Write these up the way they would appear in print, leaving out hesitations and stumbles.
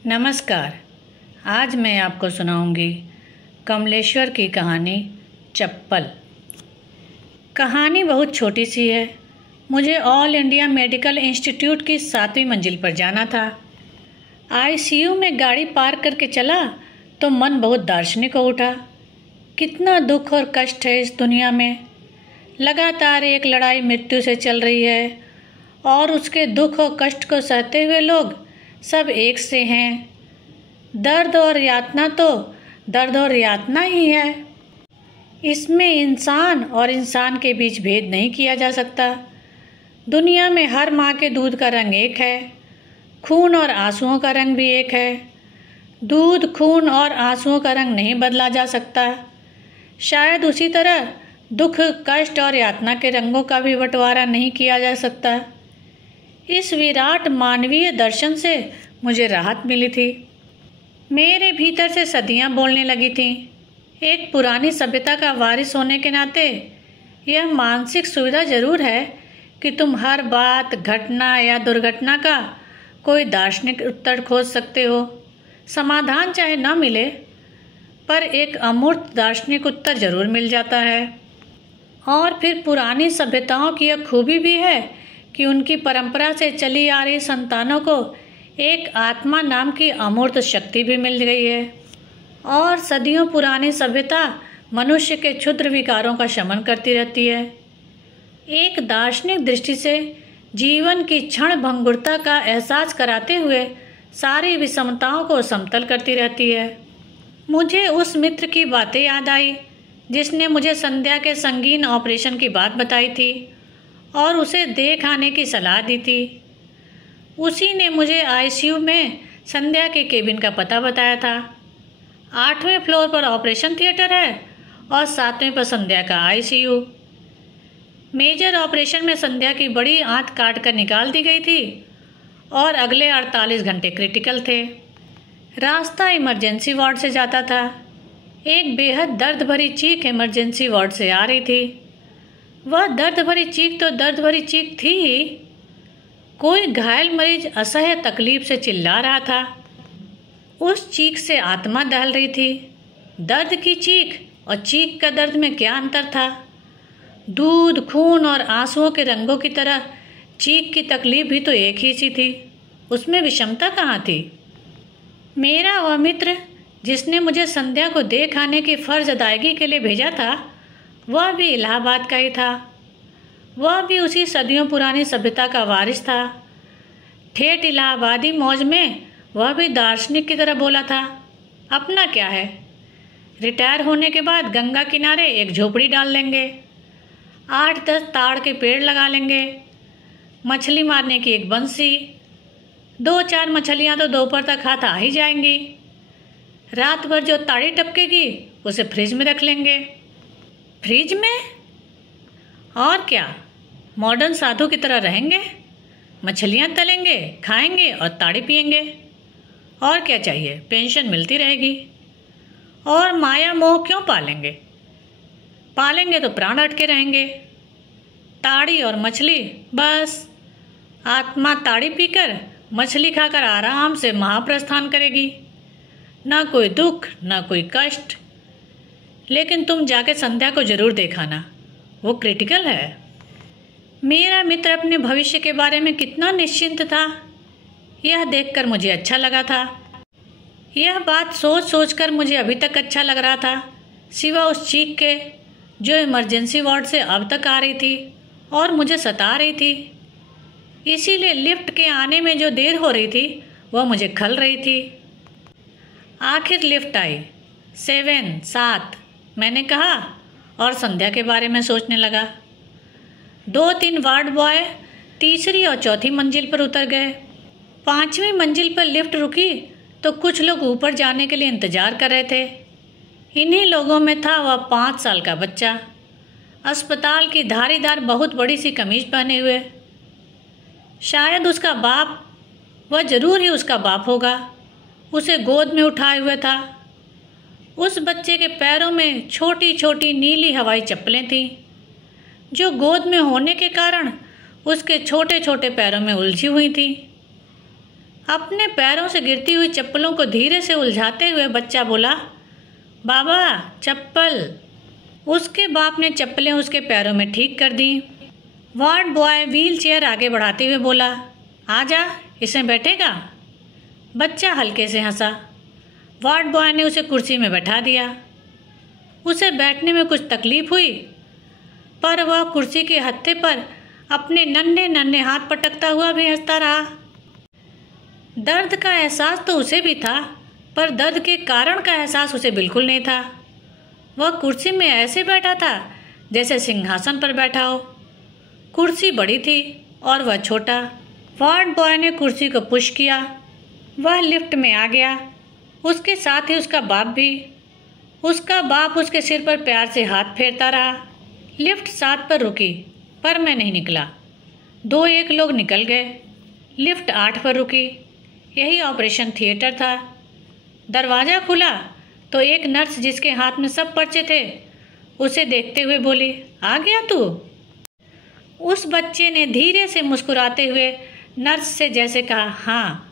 नमस्कार। आज मैं आपको सुनाऊंगी कमलेश्वर की कहानी चप्पल। कहानी बहुत छोटी सी है। मुझे ऑल इंडिया मेडिकल इंस्टीट्यूट की 7वीं मंजिल पर जाना था। आईसीयू में गाड़ी पार्क करके चला तो मन बहुत दार्शनिक हो उठा। कितना दुख और कष्ट है इस दुनिया में। लगातार एक लड़ाई मृत्यु से चल रही है और उसके दुख और कष्ट को सहते हुए लोग सब एक से हैं। दर्द और यातना ही है। इसमें इंसान और इंसान के बीच भेद नहीं किया जा सकता। दुनिया में हर माँ के दूध का रंग एक है, खून और आंसुओं का रंग भी एक है। दूध, खून और आंसुओं का रंग नहीं बदला जा सकता। शायद उसी तरह दुख, कष्ट और यातना के रंगों का भी बंटवारा नहीं किया जा सकता। इस विराट मानवीय दर्शन से मुझे राहत मिली थी। मेरे भीतर से सदियां बोलने लगी थीं। एक पुरानी सभ्यता का वारिस होने के नाते यह मानसिक सुविधा जरूर है कि तुम हर बात, घटना या दुर्घटना का कोई दार्शनिक उत्तर खोज सकते हो। समाधान चाहे न मिले, पर एक अमूर्त दार्शनिक उत्तर जरूर मिल जाता है। और फिर पुरानी सभ्यताओं की यह खूबी भी है कि उनकी परंपरा से चली आ रही संतानों को एक आत्मा नाम की अमूर्त शक्ति भी मिल गई है। और सदियों पुरानी सभ्यता मनुष्य के क्षुद्र विकारों का शमन करती रहती है। एक दार्शनिक दृष्टि से जीवन की क्षण भंगुरता का एहसास कराते हुए सारी विषमताओं को समतल करती रहती है। मुझे उस मित्र की बातें याद आई जिसने मुझे संध्या के संगीन ऑपरेशन की बात बताई थी और उसे देख आने की सलाह दी थी। उसी ने मुझे आईसीयू में संध्या के केबिन का पता बताया था। 8वें फ्लोर पर ऑपरेशन थिएटर है और 7वें पर संध्या का आईसीयू। मेजर ऑपरेशन में संध्या की बड़ी आंत काट कर निकाल दी गई थी और अगले 48 घंटे क्रिटिकल थे। रास्ता इमरजेंसी वार्ड से जाता था। एक बेहद दर्द भरी चीख इमरजेंसी वार्ड से आ रही थी। वह दर्द भरी चीख तो दर्द भरी चीख थी ही। कोई घायल मरीज असह्य तकलीफ से चिल्ला रहा था। उस चीख से आत्मा दहल रही थी। दर्द की चीख और चीख का दर्द में क्या अंतर था? दूध, खून और आंसुओं के रंगों की तरह चीख की तकलीफ भी तो एक ही सी थी। उसमें विषमता कहाँ थी? मेरा वह मित्र जिसने मुझे संध्या को देख आने की फर्ज अदायगी के लिए भेजा था, वह भी इलाहाबाद का ही था। वह भी उसी सदियों पुरानी सभ्यता का वारिस था। ठेठ इलाहाबादी मौज में वह भी दार्शनिक की तरह बोला था। अपना क्या है, रिटायर होने के बाद गंगा किनारे एक झोपड़ी डाल लेंगे, 8-10 ताड़ के पेड़ लगा लेंगे, मछली मारने की एक बंसी, 2-4 मछलियाँ तो दोपहर तक हाथ आ ही जाएंगी। रात भर जो ताड़ी टपकेगी उसे फ्रिज में रख लेंगे। फ्रिज में? और क्या, मॉडर्न साधु की तरह रहेंगे, मछलियाँ तलेंगे, खाएंगे और ताड़ी पिएंगे। और क्या चाहिए, पेंशन मिलती रहेगी। और माया मोह क्यों पालेंगे? पालेंगे तो प्राण अटके रहेंगे। ताड़ी और मछली, बस आत्मा ताड़ी पीकर, मछली खाकर आराम से महाप्रस्थान करेगी। ना कोई दुख, ना कोई कष्ट। लेकिन तुम जाके संध्या को जरूर देखाना, वो क्रिटिकल है। मेरा मित्र अपने भविष्य के बारे में कितना निश्चिंत था, यह देखकर मुझे अच्छा लगा था। यह बात सोच सोच कर मुझे अभी तक अच्छा लग रहा था, सिवा उस चीख के जो इमरजेंसी वार्ड से अब तक आ रही थी और मुझे सता रही थी। इसीलिए लिफ्ट के आने में जो देर हो रही थी वह मुझे खल रही थी। आखिर लिफ्ट आई। 7 मैंने कहा और संध्या के बारे में सोचने लगा। 2-3 वार्ड बॉय तीसरी और चौथी मंजिल पर उतर गए। 5वीं मंजिल पर लिफ्ट रुकी तो कुछ लोग ऊपर जाने के लिए इंतजार कर रहे थे। इन्हीं लोगों में था वह 5 साल का बच्चा, अस्पताल की धारीदार बहुत बड़ी सी कमीज पहने हुए। शायद उसका बाप, वह जरूर ही उसका बाप होगा, उसे गोद में उठाए हुए था। उस बच्चे के पैरों में छोटी छोटी नीली हवाई चप्पलें थीं, जो गोद में होने के कारण उसके छोटे छोटे पैरों में उलझी हुई थी। अपने पैरों से गिरती हुई चप्पलों को धीरे से उलझाते हुए बच्चा बोला, बाबा चप्पल। उसके बाप ने चप्पलें उसके पैरों में ठीक कर दी। वार्ड बॉय व्हील चेयर आगे बढ़ाते हुए बोला, आजा, इसमें बैठेगा। बच्चा हल्के से हंसा। वार्ड बॉय ने उसे कुर्सी में बैठा दिया। उसे बैठने में कुछ तकलीफ हुई, पर वह कुर्सी के हत्थे पर अपने नन्हे नन्हे हाथ पटकता हुआ भी हंसता रहा। दर्द का एहसास तो उसे भी था, पर दर्द के कारण का एहसास उसे बिल्कुल नहीं था। वह कुर्सी में ऐसे बैठा था जैसे सिंहासन पर बैठा हो। कुर्सी बड़ी थी और वह छोटा। वार्ड बॉय ने कुर्सी को पुश किया। वह लिफ्ट में आ गया, उसके साथ ही उसका बाप भी। उसका बाप उसके सिर पर प्यार से हाथ फेरता रहा। लिफ्ट 7 पर रुकी, पर मैं नहीं निकला। 2-1 लोग निकल गए। लिफ्ट 8 पर रुकी। यही ऑपरेशन थिएटर था। दरवाज़ा खुला तो एक नर्स जिसके हाथ में सब पर्चे थे, उसे देखते हुए बोली, आ गया तू? उस बच्चे ने धीरे से मुस्कुराते हुए नर्स से जैसे कहा, हाँ।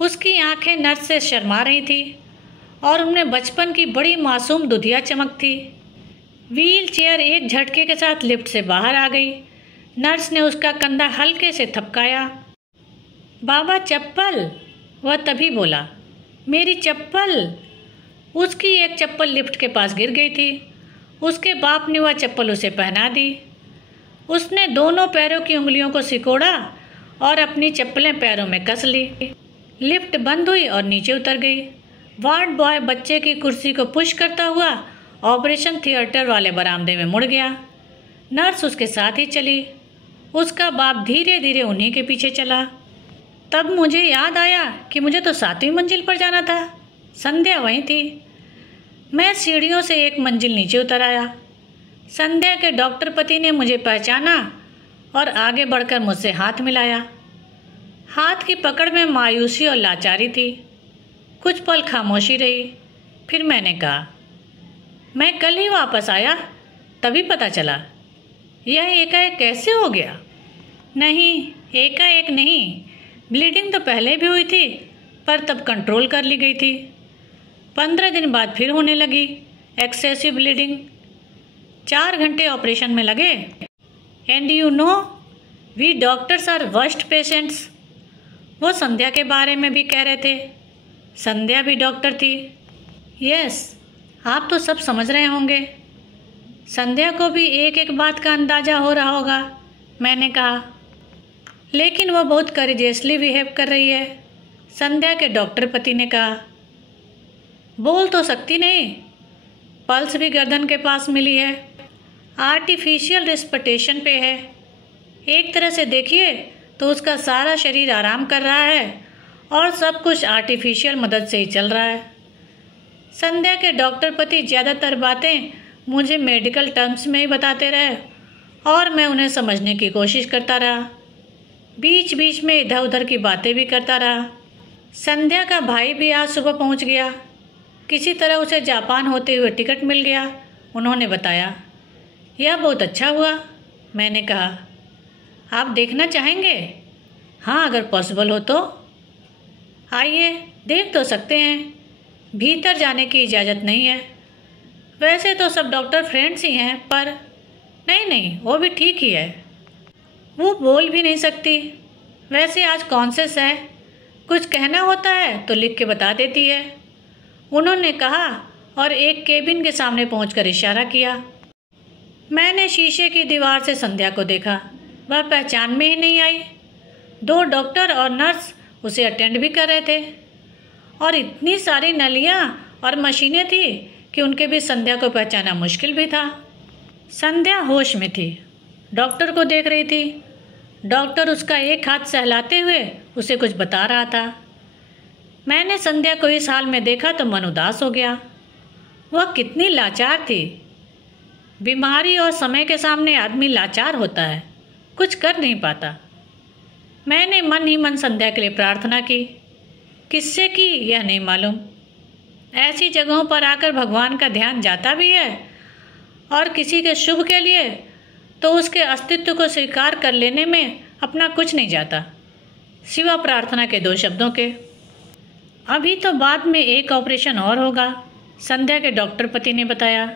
उसकी आंखें नर्स से शर्मा रही थी और उनमें बचपन की बड़ी मासूम दुधिया चमक थी। व्हील चेयर एक झटके के साथ लिफ्ट से बाहर आ गई। नर्स ने उसका कंधा हल्के से थपकाया। बाबा चप्पल, वह तभी बोला, मेरी चप्पल। उसकी एक चप्पल लिफ्ट के पास गिर गई थी। उसके बाप ने वह चप्पल उसे पहना दी। उसने दोनों पैरों की उंगलियों को सिकोड़ा और अपनी चप्पलें पैरों में कस ली। लिफ्ट बंद हुई और नीचे उतर गई। वार्ड बॉय बच्चे की कुर्सी को पुश करता हुआ ऑपरेशन थिएटर वाले बरामदे में मुड़ गया। नर्स उसके साथ ही चली। उसका बाप धीरे धीरे उन्हीं के पीछे चला। तब मुझे याद आया कि मुझे तो 7वीं मंजिल पर जाना था। संध्या वहीं थी। मैं सीढ़ियों से 1 मंजिल नीचे उतर आया। संध्या के डॉक्टर पति ने मुझे पहचाना और आगे बढ़कर मुझसे हाथ मिलाया। हाथ की पकड़ में मायूसी और लाचारी थी। कुछ पल खामोशी रही। फिर मैंने कहा, मैं कल ही वापस आया, तभी पता चला। यह एकाएक कैसे हो गया? नहीं, एकाएक नहीं। ब्लीडिंग तो पहले भी हुई थी, पर तब कंट्रोल कर ली गई थी। 15 दिन बाद फिर होने लगी एक्सेसिव ब्लीडिंग। 4 घंटे ऑपरेशन में लगे। And you know, we doctors are worst patients. वो संध्या के बारे में भी कह रहे थे। संध्या भी डॉक्टर थी। यस, आप तो सब समझ रहे होंगे। संध्या को भी एक एक बात का अंदाज़ा हो रहा होगा, मैंने कहा। लेकिन वो बहुत करेजियसली बिहेव कर रही है, संध्या के डॉक्टर पति ने कहा। बोल तो सकती नहीं, पल्स भी गर्दन के पास मिली है। आर्टिफिशियल रेस्पिरेशन पे है। एक तरह से देखिए तो उसका सारा शरीर आराम कर रहा है और सब कुछ आर्टिफिशियल मदद से ही चल रहा है। संध्या के डॉक्टर पति ज़्यादातर बातें मुझे मेडिकल टर्म्स में ही बताते रहे और मैं उन्हें समझने की कोशिश करता रहा। बीच बीच में इधर उधर की बातें भी करता रहा। संध्या का भाई भी आज सुबह पहुंच गया। किसी तरह उसे जापान होते हुए टिकट मिल गया, उन्होंने बताया। यह बहुत अच्छा हुआ, मैंने कहा। आप देखना चाहेंगे? हाँ, अगर पॉसिबल हो तो। आइए, देख तो सकते हैं। भीतर जाने की इजाज़त नहीं है। वैसे तो सब डॉक्टर फ्रेंड्स ही हैं, पर नहीं, वो भी ठीक ही है। वो बोल भी नहीं सकती। वैसे आज कॉन्शियस है, कुछ कहना होता है तो लिख के बता देती है, उन्होंने कहा और एक केबिन के सामने पहुंचकर इशारा किया। मैंने शीशे की दीवार से संध्या को देखा। वह पहचान में ही नहीं आई। 2 डॉक्टर और नर्स उसे अटेंड भी कर रहे थे और इतनी सारी नलियाँ और मशीनें थी कि उनके भी संध्या को पहचाना मुश्किल भी था। संध्या होश में थी, डॉक्टर को देख रही थी। डॉक्टर उसका एक हाथ सहलाते हुए उसे कुछ बता रहा था। मैंने संध्या को इस हाल में देखा तो मन उदास हो गया। वह कितनी लाचार थी। बीमारी और समय के सामने आदमी लाचार होता है, कुछ कर नहीं पाता। मैंने मन ही मन संध्या के लिए प्रार्थना की। किससे की यह नहीं मालूम। ऐसी जगहों पर आकर भगवान का ध्यान जाता भी है और किसी के शुभ के लिए तो उसके अस्तित्व को स्वीकार कर लेने में अपना कुछ नहीं जाता। सिवा प्रार्थना के 2 शब्दों के। अभी तो बाद में एक ऑपरेशन और होगा, संध्या के डॉक्टर पति ने बताया।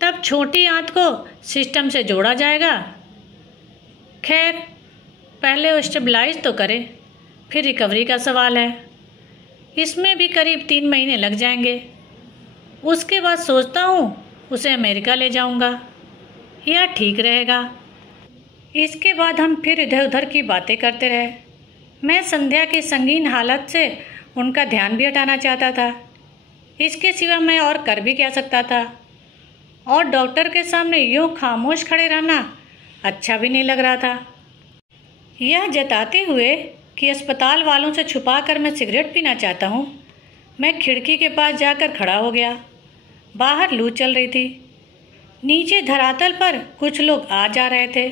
तब छोटी आंत को सिस्टम से जोड़ा जाएगा। खैर, पहले वो स्टेबलाइज तो करे, फिर रिकवरी का सवाल है। इसमें भी करीब 3 महीने लग जाएंगे। उसके बाद सोचता हूँ उसे अमेरिका ले जाऊँगा, यह ठीक रहेगा। इसके बाद हम फिर इधर उधर की बातें करते रहे। मैं संध्या की संगीन हालत से उनका ध्यान भी हटाना चाहता था। इसके सिवा मैं और कर भी क्या सकता था। और डॉक्टर के सामने यूँ खामोश खड़े रहना अच्छा भी नहीं लग रहा था। यह जताते हुए कि अस्पताल वालों से छुपा कर मैं सिगरेट पीना चाहता हूँ, मैं खिड़की के पास जाकर खड़ा हो गया। बाहर लू चल रही थी। नीचे धरातल पर कुछ लोग आ जा रहे थे।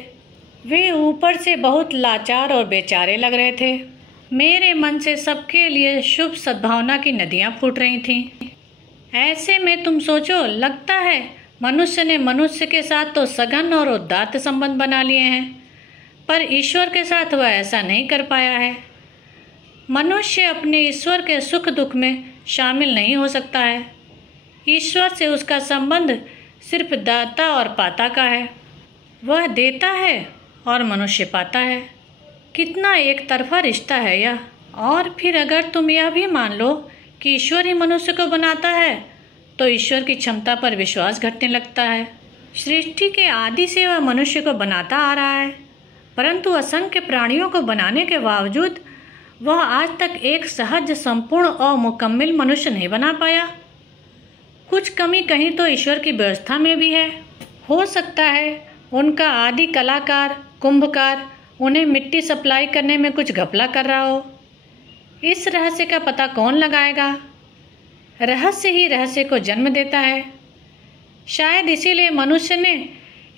वे ऊपर से बहुत लाचार और बेचारे लग रहे थे। मेरे मन से सबके लिए शुभ सद्भावना की नदियाँ फूट रही थीं। ऐसे में तुम सोचो, लगता है मनुष्य ने मनुष्य के साथ तो सघन और उदात्त संबंध बना लिए हैं, पर ईश्वर के साथ वह ऐसा नहीं कर पाया है। मनुष्य अपने ईश्वर के सुख दुख में शामिल नहीं हो सकता है। ईश्वर से उसका संबंध सिर्फ दाता और पाता का है। वह देता है और मनुष्य पाता है। कितना एक तरफा रिश्ता है यह। और फिर अगर तुम यह भी मान लो कि ईश्वर ही मनुष्य को बनाता है, तो ईश्वर की क्षमता पर विश्वास घटने लगता है। सृष्टि के आदि से वह मनुष्य को बनाता आ रहा है, परंतु असंख्य प्राणियों को बनाने के बावजूद वह आज तक एक सहज, संपूर्ण और मुकम्मल मनुष्य नहीं बना पाया। कुछ कमी कहीं तो ईश्वर की व्यवस्था में भी है। हो सकता है उनका आदि कलाकार कुंभकार उन्हें मिट्टी सप्लाई करने में कुछ घपला कर रहा हो। इस रहस्य का पता कौन लगाएगा? रहस्य ही रहस्य को जन्म देता है। शायद इसीलिए मनुष्य ने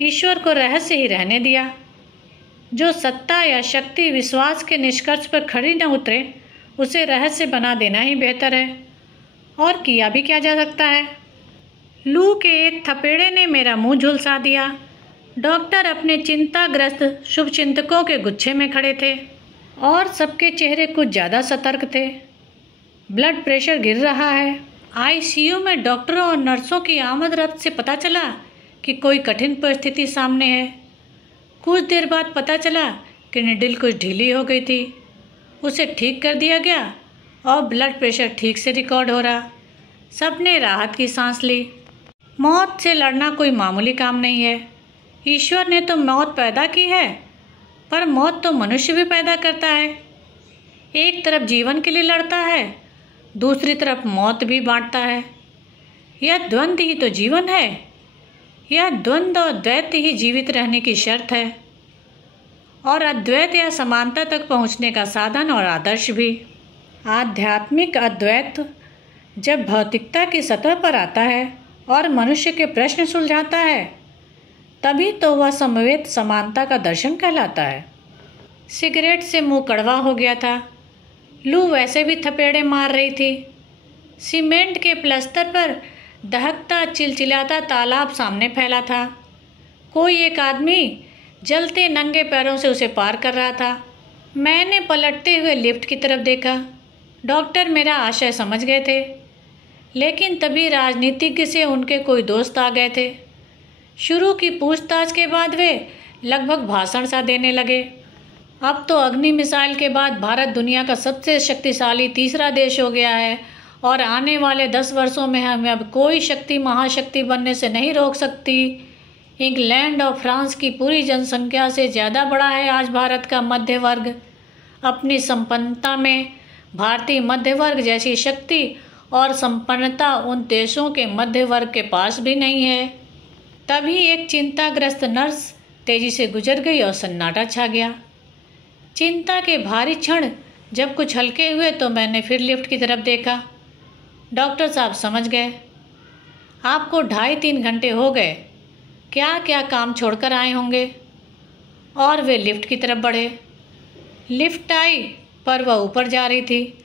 ईश्वर को रहस्य ही रहने दिया। जो सत्ता या शक्ति विश्वास के निष्कर्ष पर खड़ी न उतरे, उसे रहस्य बना देना ही बेहतर है। और किया भी क्या जा सकता है। लू के एक थपेड़े ने मेरा मुंह झुलसा दिया। डॉक्टर अपने चिंताग्रस्त शुभचिंतकों के गुच्छे में खड़े थे और सबके चेहरे कुछ ज़्यादा सतर्क थे। ब्लड प्रेशर गिर रहा है। आईसीयू में डॉक्टरों और नर्सों की आमद रफ्त से पता चला कि कोई कठिन परिस्थिति सामने है। कुछ देर बाद पता चला कि निडिल कुछ ढीली हो गई थी। उसे ठीक कर दिया गया और ब्लड प्रेशर ठीक से रिकॉर्ड हो रहा। सबने राहत की सांस ली। मौत से लड़ना कोई मामूली काम नहीं है। ईश्वर ने तो मौत पैदा की है, पर मौत तो मनुष्य भी पैदा करता है। एक तरफ जीवन के लिए लड़ता है, दूसरी तरफ मौत भी बांटता है। यह द्वंद्व ही तो जीवन है। यह द्वंद्व और द्वैत ही जीवित रहने की शर्त है, और अद्वैत या समानता तक पहुंचने का साधन और आदर्श भी। आध्यात्मिक अद्वैत जब भौतिकता की सतह पर आता है और मनुष्य के प्रश्न सुलझाता है, तभी तो वह समवेत समानता का दर्शन कहलाता है। सिगरेट से मुंह कड़वा हो गया था। लू वैसे भी थपेड़े मार रही थी। सीमेंट के प्लास्टर पर दहकता चिलचिलाता तालाब सामने फैला था। कोई एक आदमी जलते नंगे पैरों से उसे पार कर रहा था। मैंने पलटते हुए लिफ्ट की तरफ देखा। डॉक्टर मेरा आशय समझ गए थे, लेकिन तभी राजनीतिज्ञ से उनके कोई दोस्त आ गए थे। शुरू की पूछताछ के बाद वे लगभग भाषण सा देने लगे। अब तो अग्नि मिसाइल के बाद भारत दुनिया का सबसे शक्तिशाली तीसरा देश हो गया है, और आने वाले 10 वर्षों में हमें अब कोई शक्ति महाशक्ति बनने से नहीं रोक सकती। इंग्लैंड और फ्रांस की पूरी जनसंख्या से ज़्यादा बड़ा है आज भारत का मध्य वर्ग। अपनी संपन्नता में भारतीय मध्य वर्ग जैसी शक्ति और संपन्नता उन देशों के मध्य वर्ग के पास भी नहीं है। तभी एक चिंताग्रस्त नर्स तेजी से गुजर गई और सन्नाटा छा गया। चिंता के भारी क्षण जब कुछ हल्के हुए तो मैंने फिर लिफ्ट की तरफ देखा। डॉक्टर साहब समझ गए। आपको 2.5-3 घंटे हो गए, क्या क्या काम छोड़कर आए होंगे। और वे लिफ्ट की तरफ बढ़े। लिफ्ट आई, पर वह ऊपर जा रही थी।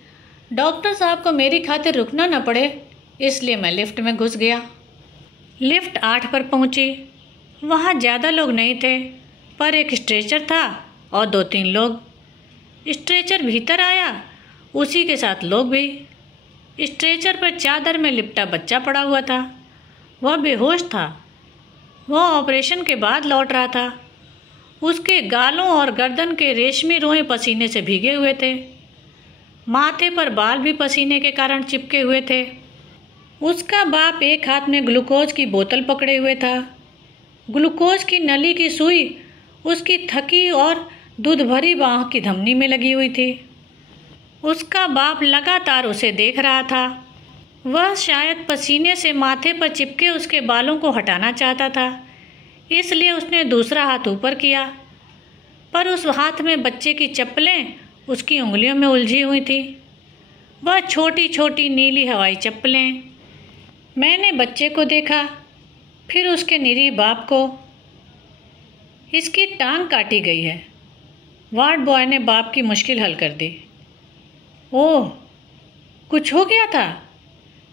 डॉक्टर साहब को मेरी खातिर रुकना न पड़े, इसलिए मैं लिफ्ट में घुस गया। लिफ्ट 8 पर पहुंची। वहाँ ज़्यादा लोग नहीं थे, पर एक स्ट्रेचर था और 2-3 लोग। स्ट्रेचर भीतर आया, उसी के साथ लोग भी। स्ट्रेचर पर चादर में लिपटा बच्चा पड़ा हुआ था। वह बेहोश था। वह ऑपरेशन के बाद लौट रहा था। उसके गालों और गर्दन के रेशमी रोएं पसीने से भीगे हुए थे। माथे पर बाल भी पसीने के कारण चिपके हुए थे। उसका बाप एक हाथ में ग्लूकोज की बोतल पकड़े हुए था। ग्लूकोज की नली की सुई उसकी थकी और दूध भरी बाह की धमनी में लगी हुई थी। उसका बाप लगातार उसे देख रहा था। वह शायद पसीने से माथे पर चिपके उसके बालों को हटाना चाहता था, इसलिए उसने दूसरा हाथ ऊपर किया, पर उस हाथ में बच्चे की चप्पलें उसकी उंगलियों में उलझी हुई थी। वह छोटी छोटी नीली हवाई चप्पलें। मैंने बच्चे को देखा, फिर उसके निरीह बाप को। इसकी टांग काटी गई है। वार्ड बॉय ने बाप की मुश्किल हल कर दी। ओह, कुछ हो गया था?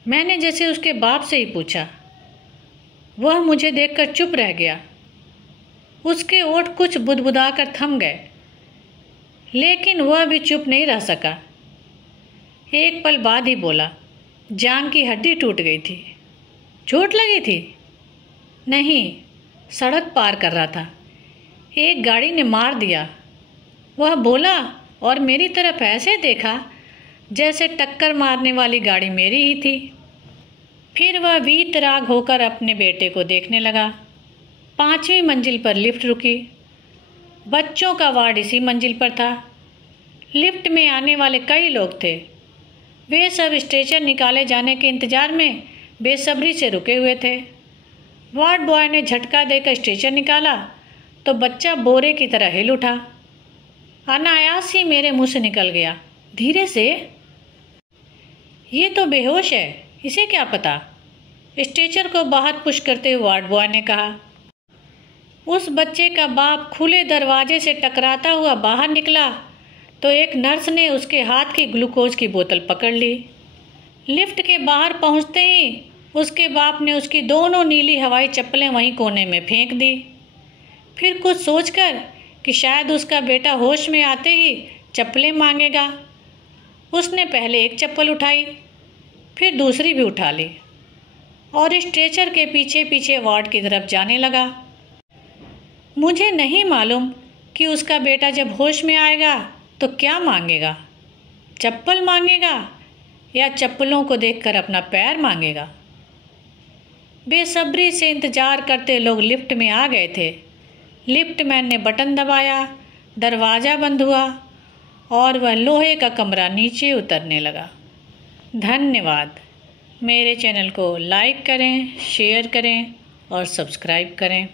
मैंने जैसे उसके बाप से ही पूछा। वह मुझे देखकर चुप रह गया। उसके ओठ कुछ बुदबुदाकर थम गए, लेकिन वह भी चुप नहीं रह सका। एक पल बाद ही बोला, जांघ की हड्डी टूट गई थी। चोट लगी थी? नहीं, सड़क पार कर रहा था, एक गाड़ी ने मार दिया। वह बोला और मेरी तरफ ऐसे देखा जैसे टक्कर मारने वाली गाड़ी मेरी ही थी। फिर वह वीतराग होकर अपने बेटे को देखने लगा। 5वीं मंजिल पर लिफ्ट रुकी। बच्चों का वार्ड इसी मंजिल पर था। लिफ्ट में आने वाले कई लोग थे। वे सब स्ट्रेचर निकाले जाने के इंतजार में बेसब्री से रुके हुए थे। वार्ड बॉय ने झटका देकर स्ट्रेचर निकाला तो बच्चा बोरे की तरह हिल उठा। अनायास ही मेरे मुंह से निकल गया, धीरे से, ये तो बेहोश है, इसे क्या पता? स्ट्रेचर को बाहर पुश करते हुए वार्ड बॉय ने कहा। उस बच्चे का बाप खुले दरवाजे से टकराता हुआ बाहर निकला तो एक नर्स ने उसके हाथ की ग्लूकोज की बोतल पकड़ ली। लिफ्ट के बाहर पहुंचते ही उसके बाप ने उसकी दोनों नीली हवाई चप्पलें वहीं कोने में फेंक दी। फिर कुछ सोचकर कि शायद उसका बेटा होश में आते ही चप्पलें मांगेगा, उसने पहले एक चप्पल उठाई, फिर दूसरी भी उठा ली और स्ट्रेचर के पीछे पीछे वार्ड की तरफ जाने लगा। मुझे नहीं मालूम कि उसका बेटा जब होश में आएगा तो क्या मांगेगा, चप्पल मांगेगा या चप्पलों को देखकर अपना पैर मांगेगा। बेसब्री से इंतजार करते लोग लिफ्ट में आ गए थे। लिफ्टमैन ने बटन दबाया, दरवाज़ा बंद हुआ और वह लोहे का कमरा नीचे उतरने लगा। धन्यवाद। मेरे चैनल को लाइक करें, शेयर करें और सब्सक्राइब करें।